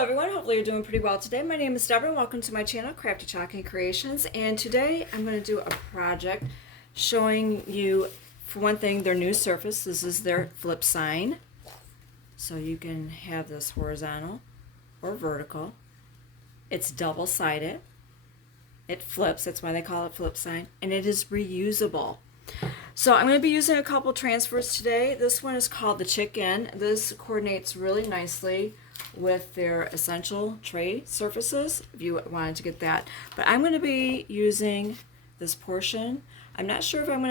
Hello everyone, hopefully you're doing pretty well today. My name is Deborah and welcome to my channel, Crafty Chalk Creations. And today I'm going to do a project showing you, for one thing, their new surface. This is their flip sign. So you can have this horizontal or vertical. It's double-sided. It flips, that's why they call it flip sign. And it is reusable. So I'm going to be using a couple transfers today. This one is called the Chicken. This coordinates really nicely with their essential tray surfaces if you wanted to get that. But I'm going to be using this portion. I'm not sure if I'm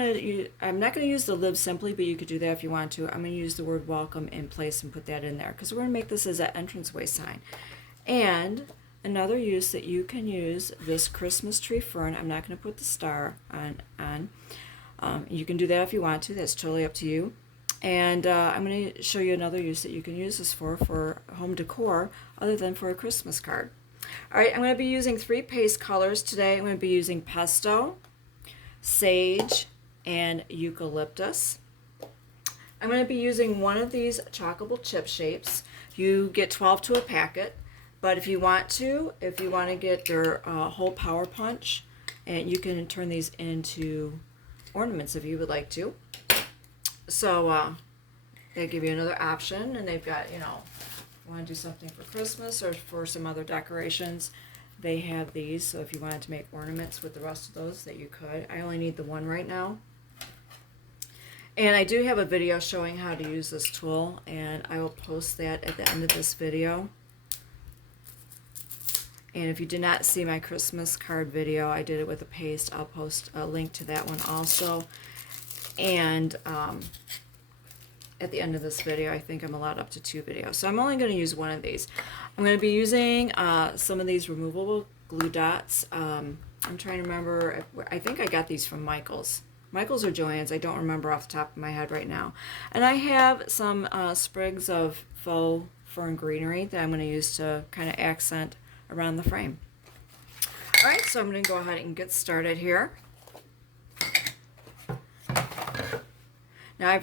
not going to use the Live Simply, but you could do that if you want to. I'm going to use the word welcome in place and put that in there because we're going to make this as an entranceway sign. And another use that you can use this Christmas tree fern. I'm not going to put the star on. You can do that if you want to. That's totally up to you. And I'm going to show you another use that you can use this for home decor other than for a Christmas card. All right, I'm going to be using 3 paste colors today. I'm going to be using pesto, sage, and eucalyptus. I'm going to be using one of these chalkable chip shapes. You get 12 to a packet, but if you want to get their whole power punch, and you can turn these into ornaments if you would like to. So they give you another option, and they've got, you want to do something for Christmas or for some other decorations, they have these. So if you wanted to make ornaments with the rest of those, that you could. I only need the one right now. And I do have a video showing how to use this tool, and I will post that at the end of this video. And if you did not see my Christmas card video, I did it with a paste. I'll post a link to that one also. And at the end of this video, I think I'm allowed up to 2 videos. So I'm only going to use one of these. I'm going to be using some of these removable glue dots. I'm trying to remember. I think I got these from Michael's. Michael's or Joann's. I don't remember off the top of my head right now. And I have some sprigs of faux fern greenery that I'm going to use to kind of accent around the frame. All right, so I'm going to go ahead and get started here. Now I've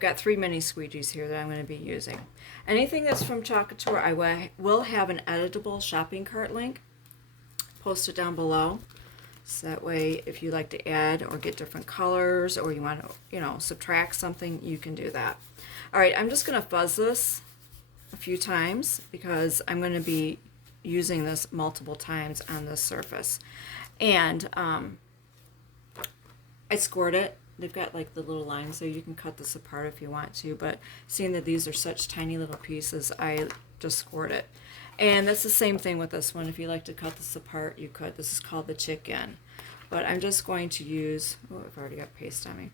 got 3 mini squeegees here that I'm going to be using. Anything that's from Chalk Couture, I will have an editable shopping cart link posted down below. So that way, if you like to add or get different colors, or you want to, subtract something, you can do that. All right, I'm just going to fuzz this a few times because I'm going to be using this multiple times on this surface. And I scored it. They've got like the little lines, so you can cut this apart if you want to, but seeing that these are such tiny little pieces, I just scored it. And that's the same thing with this one. If you like to cut this apart, you could. This is called the Chicken. But I'm just going to use, oh, I've already got paste on me.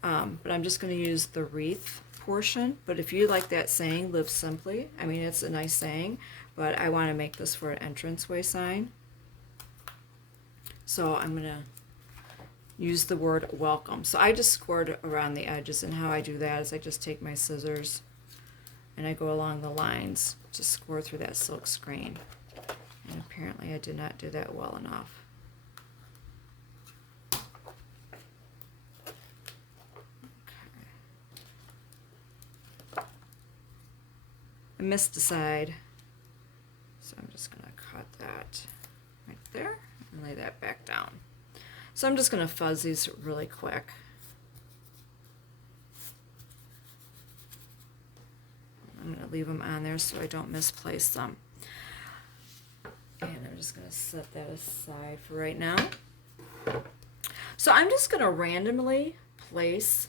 But I'm just going to use the wreath portion. But if you like that saying, live simply, I mean, it's a nice saying, but I want to make this for an entranceway sign. So I'm going to use the word welcome. So I just scored around the edges, and how I do that is I just take my scissors and I go along the lines to score through that silk screen. And apparently I did not do that well enough. Okay. I missed a side, so I'm just going to cut that right there and lay that back down. So I'm just going to fuzz these really quick. I'm going to leave them on there so I don't misplace them. And I'm just going to set that aside for right now. So I'm just going to randomly place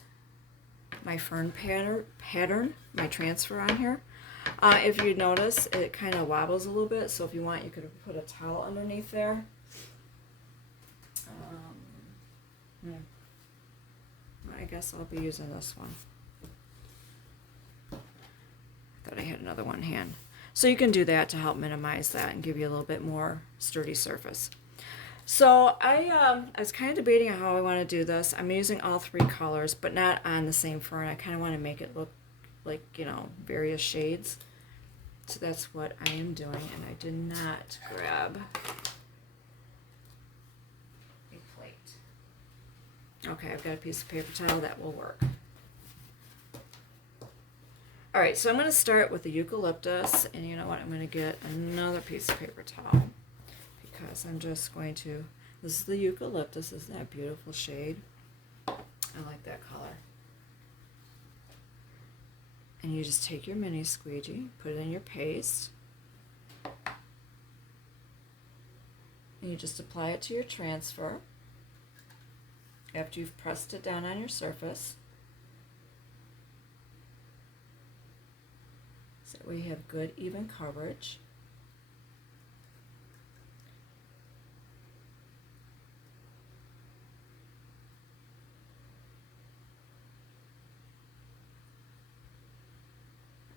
my fern pattern, my transfer on here. If you notice, it kind of wobbles a little bit, so if you want, you could put a towel underneath there. I guess I'll be using this one. I thought I had another one hand. So you can do that to help minimize that and give you a little bit more sturdy surface. So I was kind of debating on how I want to do this. I'm using all 3 colors, but not on the same fern. I kind of want to make it look like, various shades. So that's what I am doing, and I did not grab Okay, I've got a piece of paper towel that will work. All right, so I'm going to start with the eucalyptus, and you know what? I'm going to get another piece of paper towel because I'm just going to, this is the eucalyptus. Isn't that a beautiful shade? I like that color. And you just take your mini squeegee, put it in your paste, and you just apply it to your transfer after you've pressed it down on your surface. So that we have good even coverage.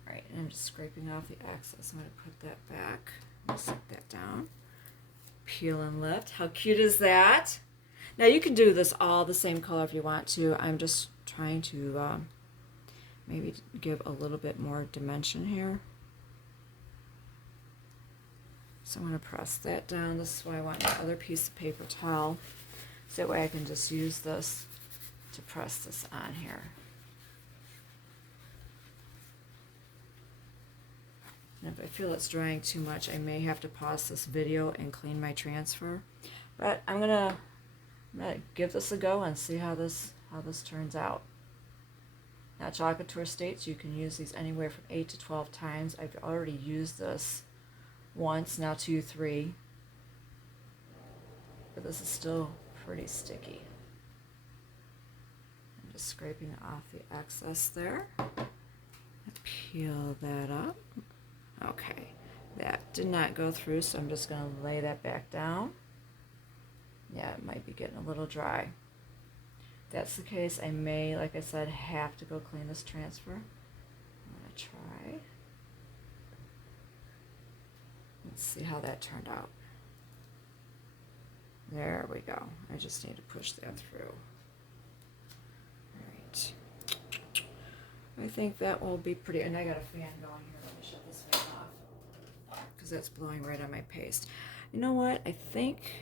All right, and I'm just scraping off the excess. I'm going to put that back. Set that down. Peel and lift. How cute is that? Now you can do this all the same color if you want to. I'm just trying to maybe give a little bit more dimension here. So I'm going to press that down. This is why I want my other piece of paper towel. So that way I can just use this to press this on here. And if I feel it's drying too much, I may have to pause this video and clean my transfer. But I'm gonna give this a go and see how this turns out. Now, Chalk Couture states you can use these anywhere from 8 to 12 times. I've already used this once, now 2, 3. But this is still pretty sticky. I'm just scraping off the excess there. Peel that up. Okay, that did not go through, so I'm just going to lay that back down. Yeah, it might be getting a little dry. If that's the case, I may, like I said, have to go clean this transfer. I'm going to try. Let's see how that turned out. There we go. I just need to push that through. All right. I think that will be pretty, and I got a fan going here. Let me shut this fan off because that's blowing right on my paste. You know what? I think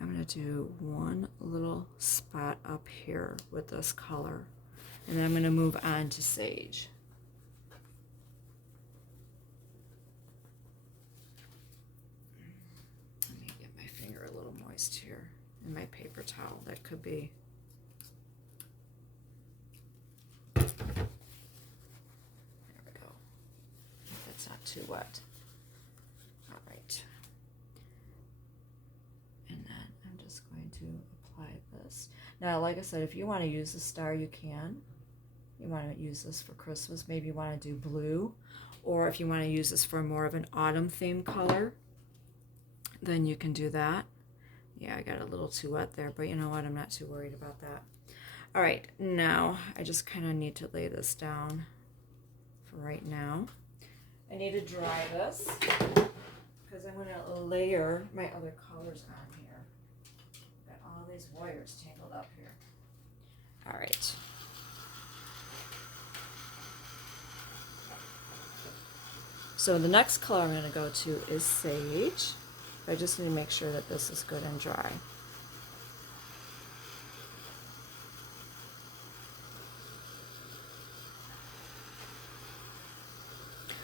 I'm going to do one little spot up here with this color, and then I'm going to move on to sage. Let me get my finger a little moist here in my paper towel. That could be. There we go. That's not too wet. All right. And then I'm just going to apply this. Now, like I said, if you want to use the star, you can. You want to use this for Christmas. Maybe you want to do blue. Or if you want to use this for more of an autumn theme color, then you can do that. Yeah, I got a little too wet there, but you know what? I'm not too worried about that. All right, now I just kind of need to lay this down for right now. I need to dry this because I'm going to layer my other colors on here. Got all these wires tangled up here. All right. So the next color I'm going to go to is sage. I just need to make sure that this is good and dry.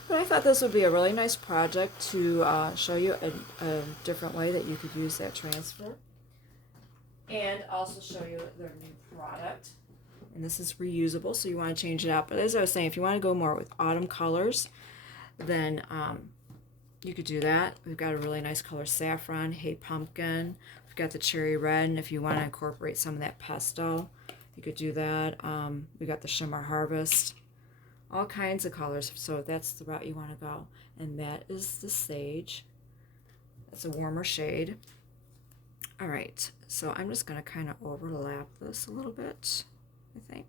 But I thought this would be a really nice project to show you a different way that you could use that transfer. And also show you their new product. And this is reusable, so you want to change it out. But as I was saying, if you want to go more with autumn colors, then you could do that. We've got a really nice color, saffron, hay pumpkin. We've got the cherry red, and if you want to incorporate some of that pesto, you could do that. We got the shimmer harvest. All kinds of colors, so if that's the route you want to go. And that is the sage. That's a warmer shade. All right, so I'm just going to kind of overlap this a little bit, I think.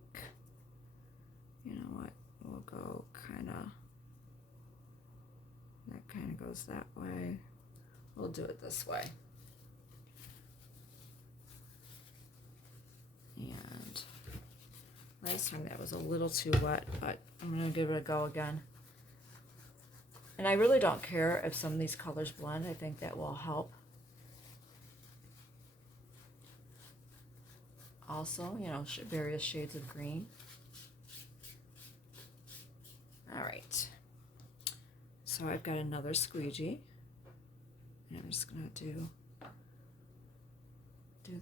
You know what? We'll go kind of, that kind of goes that way. We'll do it this way. And last time that was a little too wet, but I'm going to give it a go again. And I really don't care if some of these colors blend. I think that will help. Also, you know, various shades of green. All right. So I've got another squeegee. And I'm just going to do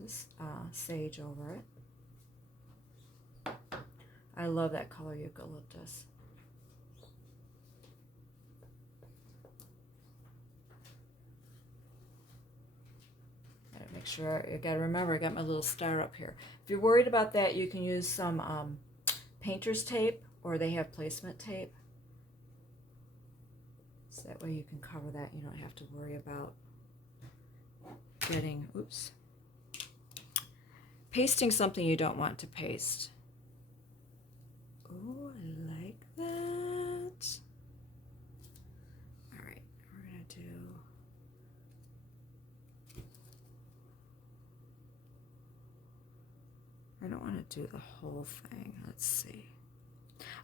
this sage over it. I love that color eucalyptus. Gotta make sure, I gotta remember I got my little star up here. If you're worried about that, you can use some painter's tape, or they have placement tape. So that way you can cover that. You don't have to worry about getting, oops, pasting something you don't want to paste. Oh, I like that. All right, we're gonna do, I don't want to do the whole thing. Let's see.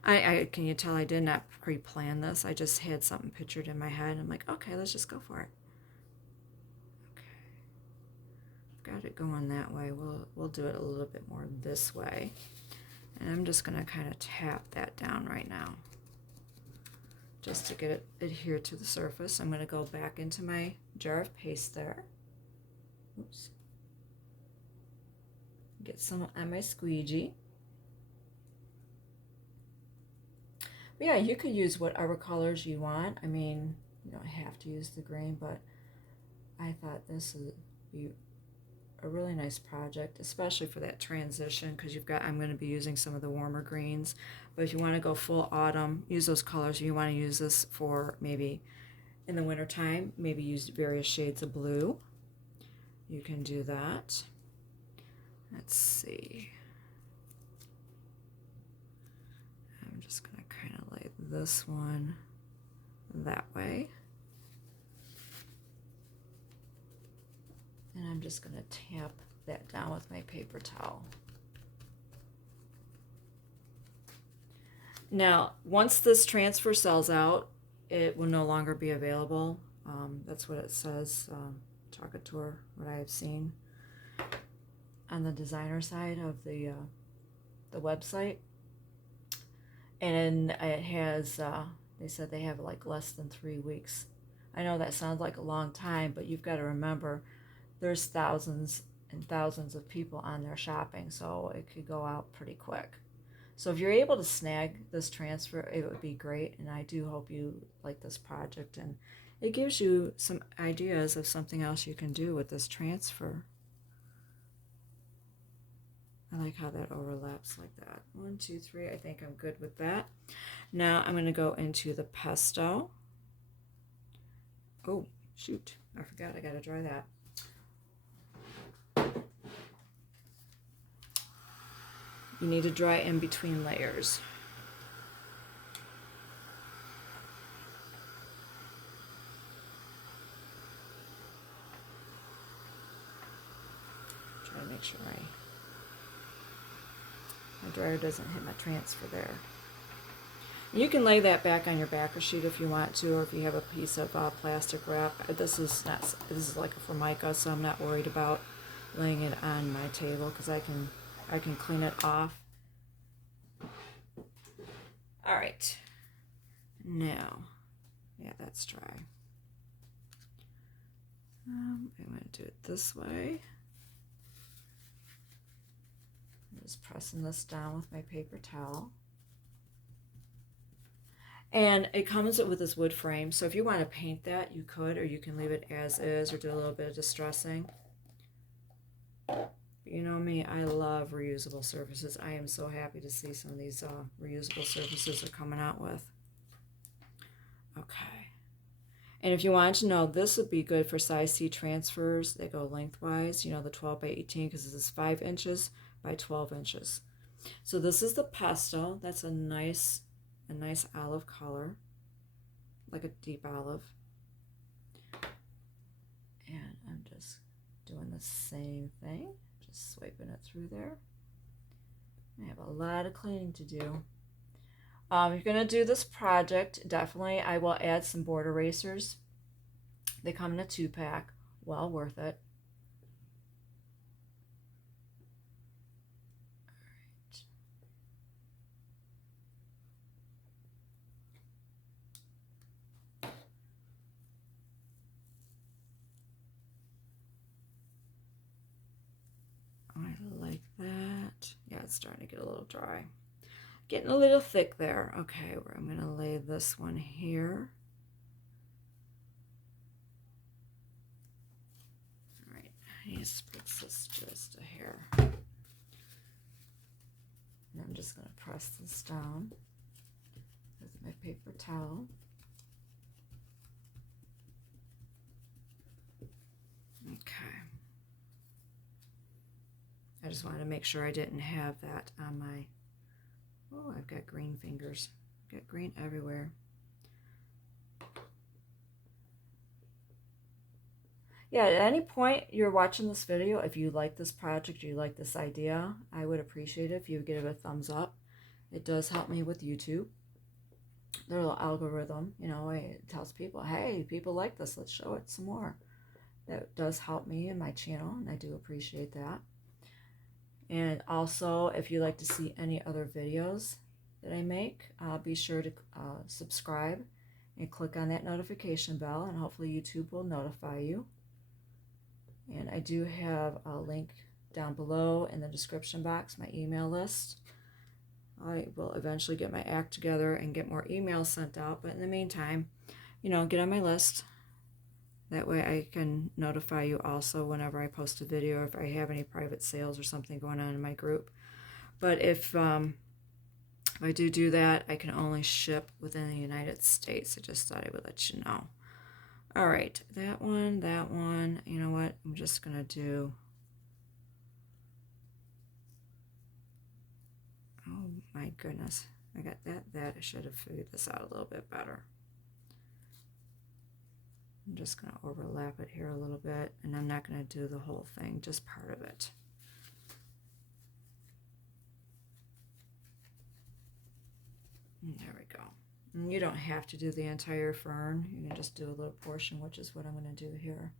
I can you tell I did not pre-plan this? I just had something pictured in my head. I'm like, okay, let's just go for it. Okay, got it going that way. We'll do it a little bit more this way, and I'm just going to kind of tap that down right now, just to get it adhere to the surface. I'm going to go back into my jar of paste there. Oops. Get some on my squeegee. But yeah, you could use whatever colors you want. I mean, you don't have to use the green, but I thought this would be a really nice project, especially for that transition, because I'm going to be using some of the warmer greens. But if you want to go full autumn, use those colors. If you want to use this for maybe in the wintertime, maybe use various shades of blue. You can do that. Let's see. I'm just going to kind of lay this one that way. And I'm just going to tap that down with my paper towel. Now, once this transfer sells out, it will no longer be available. That's what it says, Chalk Couture, what I have seen on the designer side of the website. And it has, they said they have like less than 3 weeks. I know that sounds like a long time, but you've got to remember there's thousands and thousands of people on there shopping, so it could go out pretty quick. So if you're able to snag this transfer, it would be great, and I do hope you like this project, and it gives you some ideas of something else you can do with this transfer. I like how that overlaps like that. 1, 2, 3, I think I'm good with that. Now I'm going to go into the pesto. Oh, shoot, I forgot I got to dry that. You need to dry in between layers. Try to make sure my dryer doesn't hit my transfer there. You can lay that back on your backer sheet if you want to, or if you have a piece of plastic wrap. This is like a Formica, so I'm not worried about laying it on my table because I can clean it off. All right, now, yeah, that's dry. I'm going to do it this way. I'm just pressing this down with my paper towel. And it comes with this wood frame, so if you want to paint that, you could, or you can leave it as is, or do a little bit of distressing. You know me, I love reusable surfaces. I am so happy to see some of these reusable surfaces are coming out with. Okay. And if you want to know, this would be good for size C transfers. They go lengthwise, you know, the 12 by 18, because this is 5 inches by 12 inches. So this is the pesto. That's a nice olive color, like a deep olive. And I'm just doing the same thing. Swiping it through there. I have a lot of cleaning to do. If you're going to do this project, definitely I will add some board erasers. They come in a 2-pack. Well worth it. it's starting to get a little dry. Getting a little thick there. Okay, I'm going to lay this one here. All right, I need to spritz this just a hair. And I'm just going to press this down with my paper towel. Okay. I just wanted to make sure I didn't have that on my... Oh, I've got green fingers. I've got green everywhere. Yeah, at any point you're watching this video, if you like this project, you like this idea, I would appreciate it if you would give it a thumbs up. It does help me with YouTube. Their little algorithm, you know, it tells people, hey, people like this, let's show it some more. That does help me in my channel, and I do appreciate that. And also, if you'd like to see any other videos that I make, be sure to subscribe and click on that notification bell, and hopefully YouTube will notify you. And I do have a link down below in the description box, my email list. I will eventually get my act together and get more emails sent out, but in the meantime, you know, get on my list. That way I can notify you also whenever I post a video, if I have any private sales or something going on in my group. But if I do that, I can only ship within the United States. I just thought I would let you know. All right, that one. You know what? I'm just going to do... Oh my goodness. I got that. I should have figured this out a little bit better. I'm just going to overlap it here a little bit, and I'm not going to do the whole thing, just part of it. And there we go. And you don't have to do the entire fern. You can just do a little portion, which is what I'm going to do here.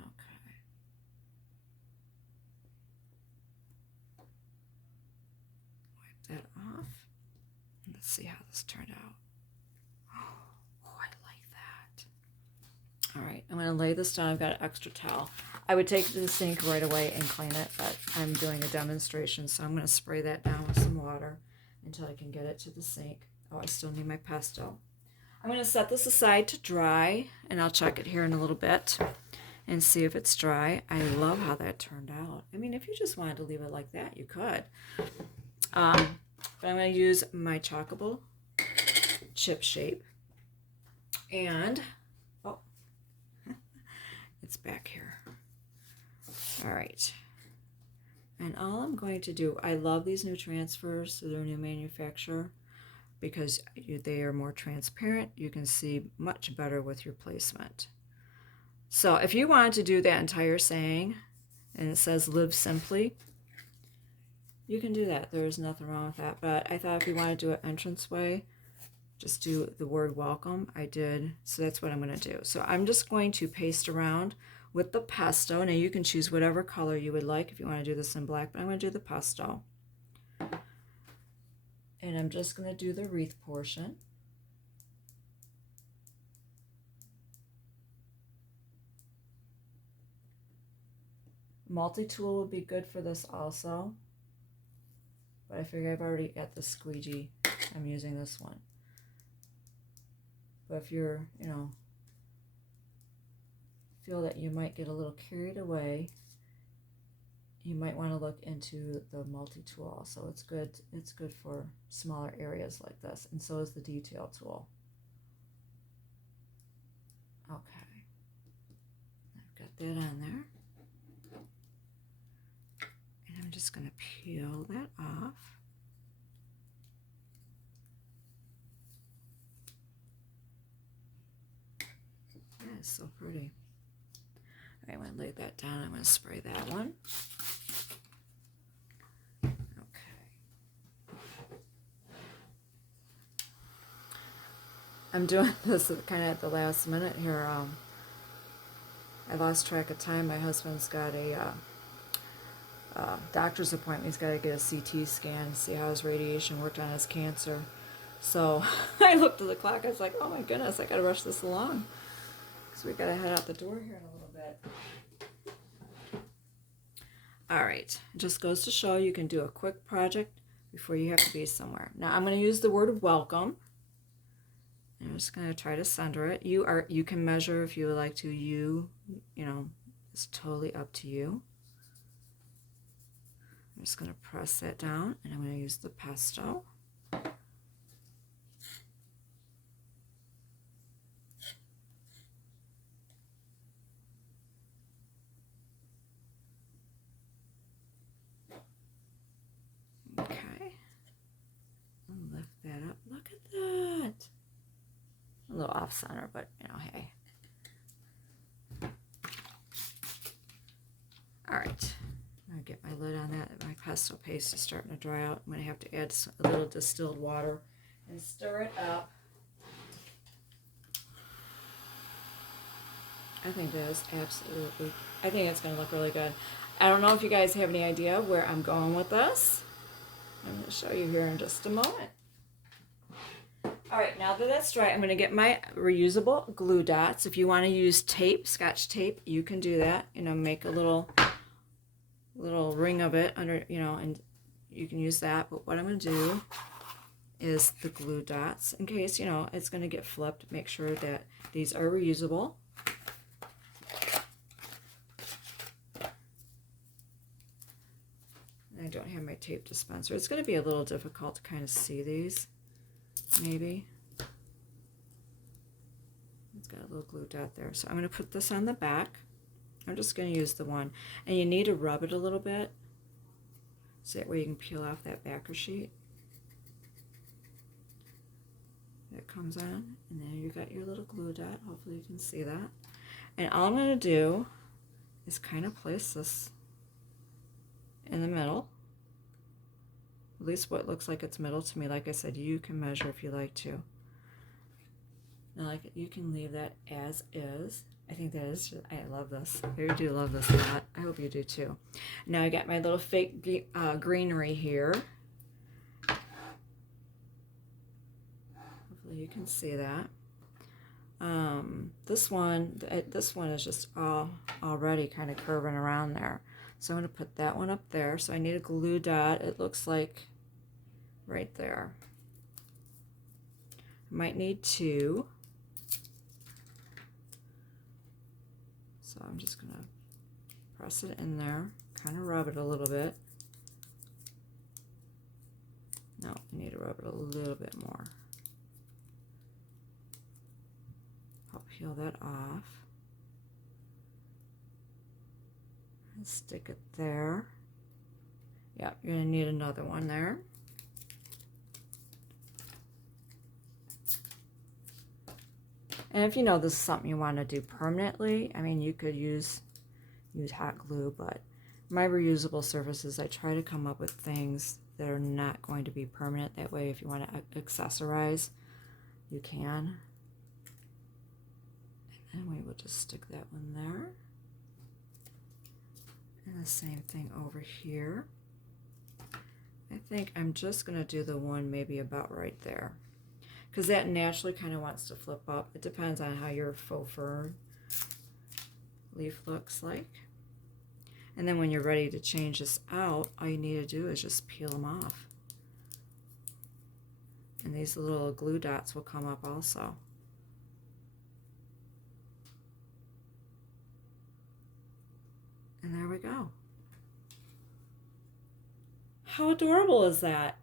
Okay. Wipe that off. Let's see how this turned out. Oh, I like that. All right, I'm going to lay this down. I've got an extra towel. I would take it to the sink right away and clean it, but I'm doing a demonstration, so I'm going to spray that down with some water until I can get it to the sink. Oh, I still need my pesto. I'm going to set this aside to dry, and I'll check it here in a little bit and see if it's dry. I love how that turned out. I mean, if you just wanted to leave it like that, you could. But I'm going to use my chalkable chip shape. And, oh, it's back here. All right. And all I'm going to do, I love these new transfers to their new manufacturer because they are more transparent. You can see much better with your placement. So if you wanted to do that entire saying, and it says live simply, you can do that. There's nothing wrong with that. But I thought if you want to do an entranceway, just do the word welcome. I did. So that's what I'm going to do. So I'm just going to paste around with the pesto. Now you can choose whatever color you would like if you want to do this in black, but I'm going to do the pesto. And I'm just going to do the wreath portion. Multi-tool would be good for this also. But I figure I've already got the squeegee. I'm using this one. But if you're, you know, feel that you might get a little carried away, you might want to look into the multi-tool also. It's good for smaller areas like this, and so is the detail tool. Okay, I've got that on there. And I'm just going to peel that off. Yeah, it's so pretty. All right, I'm going to lay that down. I'm going to spray that one. Okay. I'm doing this kind of at the last minute here. I lost track of time. My husband's got a doctor's appointment. He's got to get a CT scan and see how his radiation worked on his cancer. So I looked at the clock. I was like, oh my goodness, I got to rush this along. So we gotta head out the door here in a little bit. All right, it just goes to show you can do a quick project before you have to be somewhere. Now I'm gonna use the word welcome. I'm just gonna try to center it. You can measure if you would like to. You know, it's totally up to you. I'm just gonna press that down, and I'm gonna use the pesto. Okay, and lift that up. Look at that. A little off center, but you know, hey. All right, I'm gonna get my lid on that. My pesto paste is starting to dry out. I'm gonna have to add a little distilled water and stir it up. I think that is absolutely, I think it's gonna look really good. I don't know if you guys have any idea where I'm going with this. I'm gonna show you here in just a moment. All right, now that that's dry, I'm going to get my reusable glue dots. If you want to use tape, Scotch tape, you can do that. You know, make a little ring of it under, you know, and you can use that. But what I'm going to do is the glue dots, in case, you know, it's going to get flipped. Make sure that these are reusable. And I don't have my tape dispenser. It's going to be a little difficult to kind of see these. Maybe. It's got a little glue dot there. So I'm going to put this on the back. I'm just going to use the one. And you need to rub it a little bit so that way you can peel off that backer sheet. That comes on. And then you got your little glue dot. Hopefully you can see that. And all I'm going to do is kind of place this in the middle. At least what looks like it's middle to me. Like I said, you can measure if you like to. Now, like, you can leave that as is. I think that is, I love this. I really do love this a lot. I hope you do too. Now I got my little fake greenery here. Hopefully you can see that. This one is just already kind of curving around there. So I'm going to put that one up there. So I need a glue dot. It looks like right there. I might need two. So I'm just going to press it in there, kind of rub it a little bit. No, I need to rub it a little bit more. I'll peel that off. And stick it there. Yeah, you're going to need another one there. And if you know this is something you want to do permanently, I mean, you could use hot glue, but my reusable surfaces, I try to come up with things that are not going to be permanent. That way, if you want to accessorize, you can. And then we will just stick that one there. And the same thing over here. I think I'm just going to do the one maybe about right there, because that naturally kind of wants to flip up. It depends on how your faux fur leaf looks like. And then when you're ready to change this out, all you need to do is just peel them off. And these little glue dots will come up also. And there we go. How adorable is that?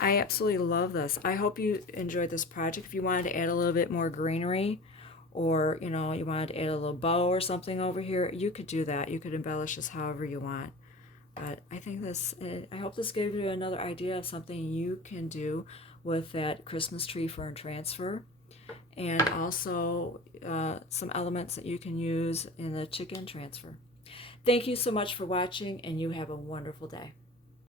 I absolutely love this. I hope you enjoyed this project. If you wanted to add a little bit more greenery, or you know, you wanted to add a little bow or something over here, you could do that. You could embellish this however you want. But I think this, I hope this gave you another idea of something you can do with that Christmas tree fern transfer, and also some elements that you can use in the chicken transfer. Thank you so much for watching, and you have a wonderful day.